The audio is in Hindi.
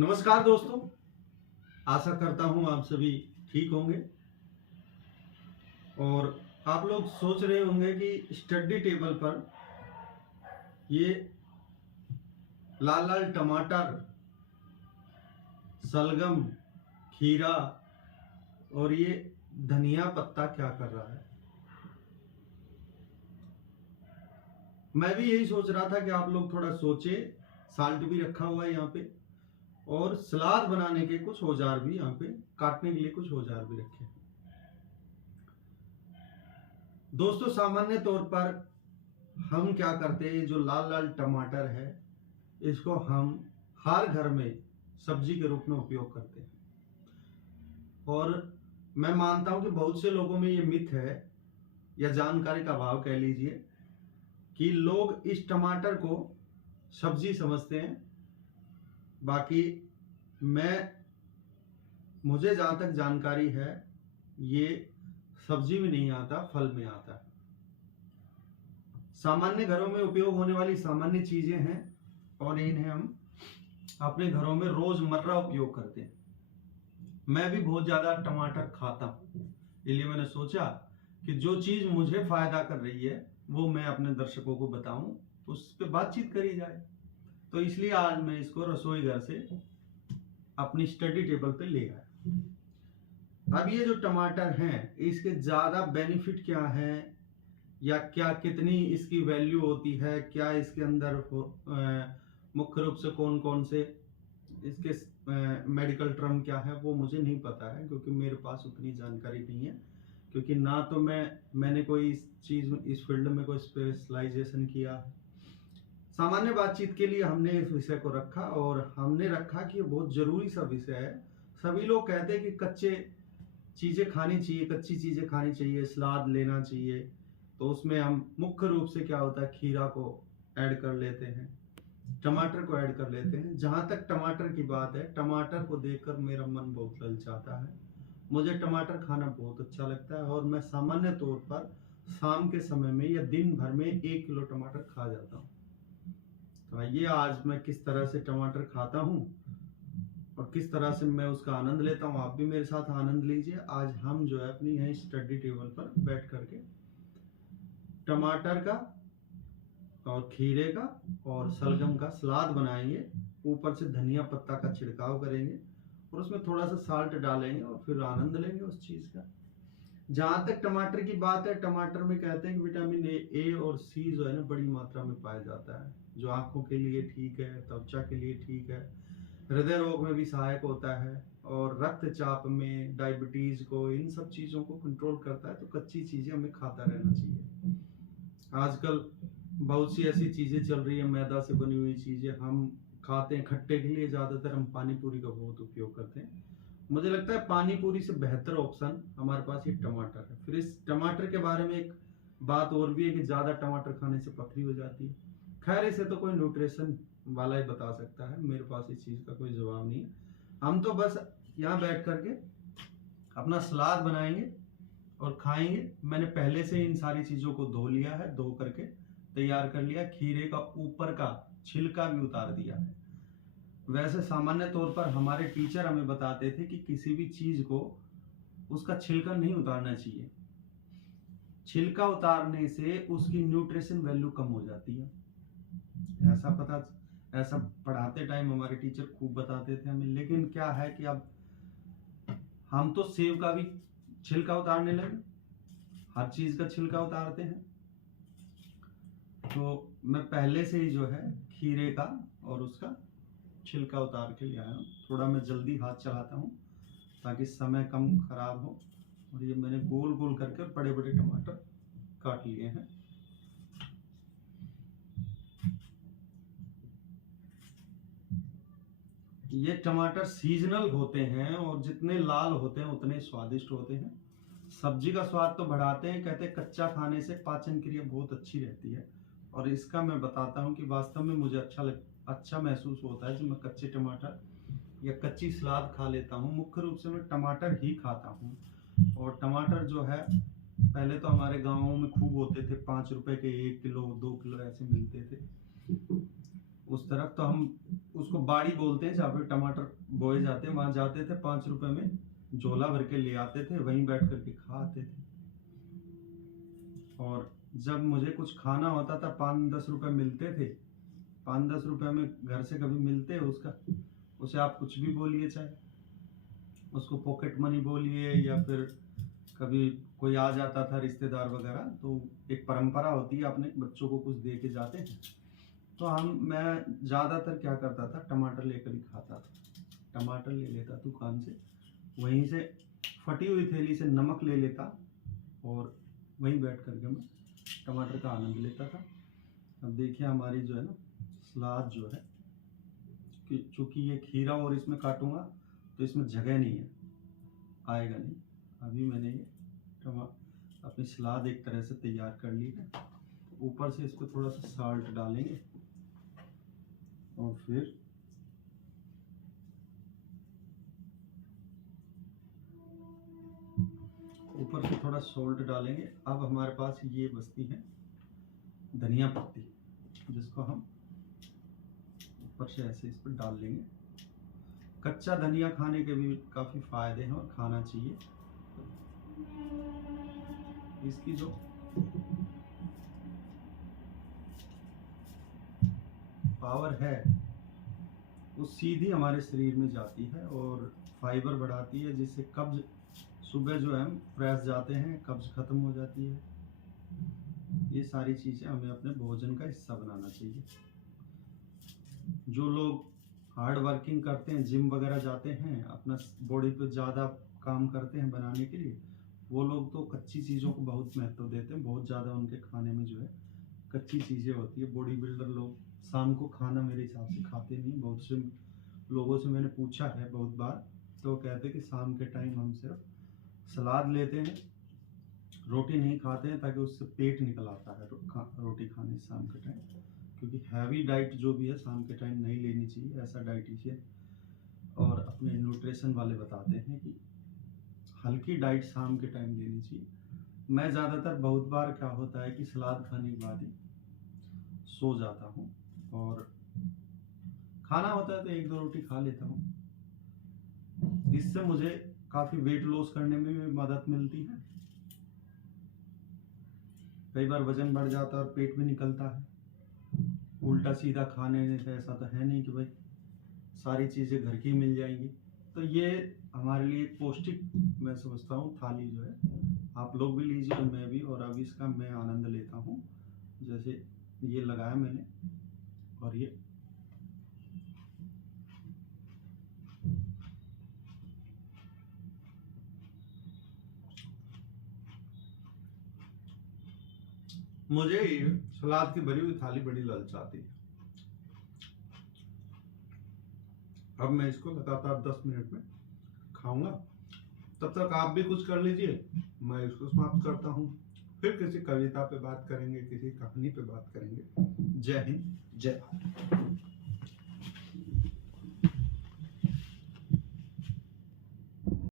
नमस्कार दोस्तों, आशा करता हूँ आप सभी ठीक होंगे। और आप लोग सोच रहे होंगे कि स्टडी टेबल पर ये लाल लाल टमाटर, सलगम, खीरा और ये धनिया पत्ता क्या कर रहा है। मैं भी यही सोच रहा था कि आप लोग थोड़ा सोचे। साल्ट भी रखा हुआ है यहाँ पे और सलाद बनाने के कुछ औजार भी यहाँ पे, काटने के लिए कुछ औजार भी रखे हैं। दोस्तों, सामान्य तौर पर हम क्या करते हैं, जो लाल लाल टमाटर है इसको हम हर घर में सब्जी के रूप में उपयोग करते हैं। और मैं मानता हूं कि बहुत से लोगों में ये मिथ है या जानकारी का अभाव कह लीजिए कि लोग इस टमाटर को सब्जी समझते हैं। बाकी मुझे जहां तक जानकारी है, ये सब्जी में नहीं आता, फल में आता है। सामान्य घरों में उपयोग होने वाली सामान्य चीजें हैं और इन्हें हम अपने घरों में रोजमर्रा उपयोग करते हैं। मैं भी बहुत ज्यादा टमाटर खाता हूं, इसलिए मैंने सोचा कि जो चीज मुझे फायदा कर रही है वो मैं अपने दर्शकों को बताऊं, उस पर बातचीत करी जाए। तो इसलिए आज मैं इसको रसोई घर से अपनी स्टडी टेबल पे ले आया। अब ये जो टमाटर हैं, इसके ज्यादा बेनिफिट क्या है या क्या कितनी इसकी वैल्यू होती है, क्या इसके अंदर मुख्य रूप से कौन कौन से इसके मेडिकल टर्म क्या है, वो मुझे नहीं पता है, क्योंकि मेरे पास उतनी जानकारी नहीं है। क्योंकि ना तो मैंने कोई इस फील्ड में कोई स्पेशलाइजेशन किया। सामान्य बातचीत के लिए हमने इस विषय को रखा और हमने रखा कि ये बहुत जरूरी सा विषय है। सभी लोग कहते हैं कि कच्ची चीजें खानी चाहिए, सलाद लेना चाहिए। तो उसमें हम मुख्य रूप से क्या होता है, खीरा को ऐड कर लेते हैं, टमाटर को ऐड कर लेते हैं। जहां तक टमाटर की बात है, टमाटर को देखकर मेरा मन बहुत ललचाता है। मुझे टमाटर खाना बहुत अच्छा लगता है और मैं सामान्य तौर पर शाम के समय में या दिन भर में 1 किलो टमाटर खा जाता हूँ। तो आइए आज मैं किस तरह से टमाटर खाता हूँ और किस तरह से मैं उसका आनंद लेता हूँ, आप भी मेरे साथ आनंद लीजिए। आज हम जो है अपनी यही स्टडी टेबल पर बैठ करके टमाटर का और खीरे का और सलगम का सलाद बनाएंगे। ऊपर से धनिया पत्ता का छिड़काव करेंगे और उसमें थोड़ा सा साल्ट डालेंगे और फिर आनंद लेंगे उस चीज का। जहां तक टमाटर की बात है, टमाटर में कहते हैं कि विटामिन ए और सी जो है ना, बड़ी मात्रा में पाया जाता है, जो आंखों के लिए ठीक है, त्वचा के लिए ठीक है, हृदय रोग में भी सहायक होता है और रक्तचाप में, डायबिटीज को, इन सब चीजों को कंट्रोल करता है। तो कच्ची चीजें हमें खाता रहना चाहिए। आजकल बहुत सी ऐसी चीजें चल रही है, मैदा से बनी हुई चीजें हम खाते हैं। खट्टे के लिए ज्यादातर हम पानी पूरी का बहुत उपयोग करते हैं। मुझे लगता है पानी पूरी से बेहतर ऑप्शन हमारे पास ये टमाटर है। फिर इस टमाटर के बारे में एक बात और भी है कि ज्यादा टमाटर खाने से पथरी हो जाती है। खैर, इसे तो कोई न्यूट्रिशन वाला ही बता सकता है, मेरे पास इस चीज का कोई जवाब नहीं है। हम तो बस यहाँ बैठ करके अपना सलाद बनाएंगे और खाएंगे। मैंने पहले से इन सारी चीजों को धो लिया है, धो करके तैयार कर लिया। खीरे का ऊपर का छिलका भी उतार दिया है। वैसे सामान्य तौर पर हमारे टीचर हमें बताते थे कि किसी भी चीज को उसका छिलका नहीं उतारना चाहिए। छिलका उतारने से उसकी न्यूट्रिशन वैल्यू कम हो जाती है। ऐसा पढ़ाते टाइम हमारे टीचर खूब बताते थे हमें। लेकिन क्या है कि अब हम तो सेब का भी छिलका उतारने लगे, हर चीज का छिलका उतारते हैं। तो मैं पहले से ही जो है खीरे का और उसका छिलका उतार के ले आया हूँ। थोड़ा मैं जल्दी हाथ चलाता हूँ ताकि समय कम खराब हो। और ये मैंने गोल गोल करके बड़े बड़े टमाटर काट लिए हैं। ये टमाटर सीजनल होते हैं और जितने लाल होते हैं उतने स्वादिष्ट होते हैं। सब्जी का स्वाद तो बढ़ाते हैं, कहते हैं कच्चा खाने से पाचन क्रिया बहुत अच्छी रहती है। और इसका मैं बताता हूँ कि वास्तव में मुझे अच्छा महसूस होता है जब मैं कच्चे टमाटर या कच्ची सलाद खा लेता हूँ। मुख्य रूप से मैं टमाटर ही खाता हूँ। और टमाटर जो है, पहले तो हमारे गाँवों में खूब होते थे, 5 रुपए के 1 किलो 2 किलो ऐसे मिलते थे। उस तरफ तो हम उसको बाड़ी बोलते हैं, जहाँ पे टमाटर बोए जाते हैं, वहां जाते थे, 5 रुपए में झोला भर के ले आते थे, वहीं बैठ करके खाते थे। और जब मुझे कुछ खाना होता था, 5-10 रुपए मिलते थे, 5-10 रुपए में घर से कभी मिलते, उसका उसे आप कुछ भी बोलिए, चाहे उसको पॉकेट मनी बोलिए, या फिर कभी कोई आ जाता था रिश्तेदार वगैरह, तो एक परंपरा होती है, अपने बच्चों को कुछ दे के जाते हैं। तो मैं ज़्यादातर क्या करता था, टमाटर लेकर ही खाता था। टमाटर ले लेता दुकान से, वहीं से फटी हुई थैली से नमक ले लेता, और वहीं बैठ करके मैं टमाटर का आनंद लेता था। अब देखिए हमारी जो है ना सलाद जो है, कि चूँकि ये खीरा और इसमें काटूंगा तो इसमें जगह नहीं है, आएगा नहीं। अभी मैंने ये अपनी सलाद एक तरह से तैयार कर ली है। ऊपर से इसको थोड़ा सा साल्ट डालेंगे, और फिर ऊपर से थोड़ा सॉल्ट डालेंगे। अब हमारे पास ये बचती है धनिया पत्ती, जिसको हम ऊपर से ऐसे इस पर डाल लेंगे। कच्चा धनिया खाने के भी काफ़ी फायदे हैं और खाना चाहिए। इसकी जो पावर है वो सीधी हमारे शरीर में जाती है और फाइबर बढ़ाती है, जिससे कब्ज, सुबह जो है हम फ्रेश जाते हैं, कब्ज खत्म हो जाती है। ये सारी चीज़ें हमें अपने भोजन का हिस्सा बनाना चाहिए। जो लोग हार्ड वर्किंग करते हैं, जिम वगैरह जाते हैं, अपना बॉडी पे ज़्यादा काम करते हैं बनाने के लिए, वो लोग तो कच्ची चीज़ों को बहुत महत्व देते हैं। बहुत ज़्यादा उनके खाने में जो है कच्ची चीज़ें होती है। बॉडी बिल्डर लोग शाम को खाना मेरे हिसाब से खाते नहीं। बहुत से लोगों से मैंने पूछा है बहुत बार, तो वो कहते हैं कि शाम के टाइम हम सिर्फ सलाद लेते हैं, रोटी नहीं खाते हैं, ताकि उससे पेट निकल आता है रोटी खाने से शाम के टाइम। क्योंकि हैवी डाइट जो भी है शाम के टाइम नहीं लेनी चाहिए, ऐसा डाइटिशियन और अपने न्यूट्रिशन वाले बताते हैं कि हल्की डाइट शाम के टाइम लेनी चाहिए। मैं ज़्यादातर बहुत बार क्या होता है कि सलाद खाने के बाद ही सो जाता हूँ, और खाना होता है तो 1-2 रोटी खा लेता हूँ। इससे मुझे काफ़ी वेट लॉस करने में भी मदद मिलती है। कई बार वजन बढ़ जाता है और पेट भी निकलता है। उल्टा सीधा खाने से ऐसा तो है नहीं कि भाई सारी चीज़ें घर की मिल जाएंगी। तो ये हमारे लिए पौष्टिक, मैं समझता हूँ, थाली जो है आप लोग भी लीजिए और मैं भी। और अब इसका मैं आनंद लेता हूँ। जैसे ये लगाया मैंने, और ये मुझे ये सलाद की भरी हुई थाली बड़ी ललचाती है। अब मैं इसको लगातार 10 मिनट में खाऊंगा। तब तक आप भी कुछ कर लीजिए, मैं इसको समाप्त करता हूँ। फिर किसी कविता पे बात करेंगे, किसी कहानी पे बात करेंगे। जय हिंद, जय भारत।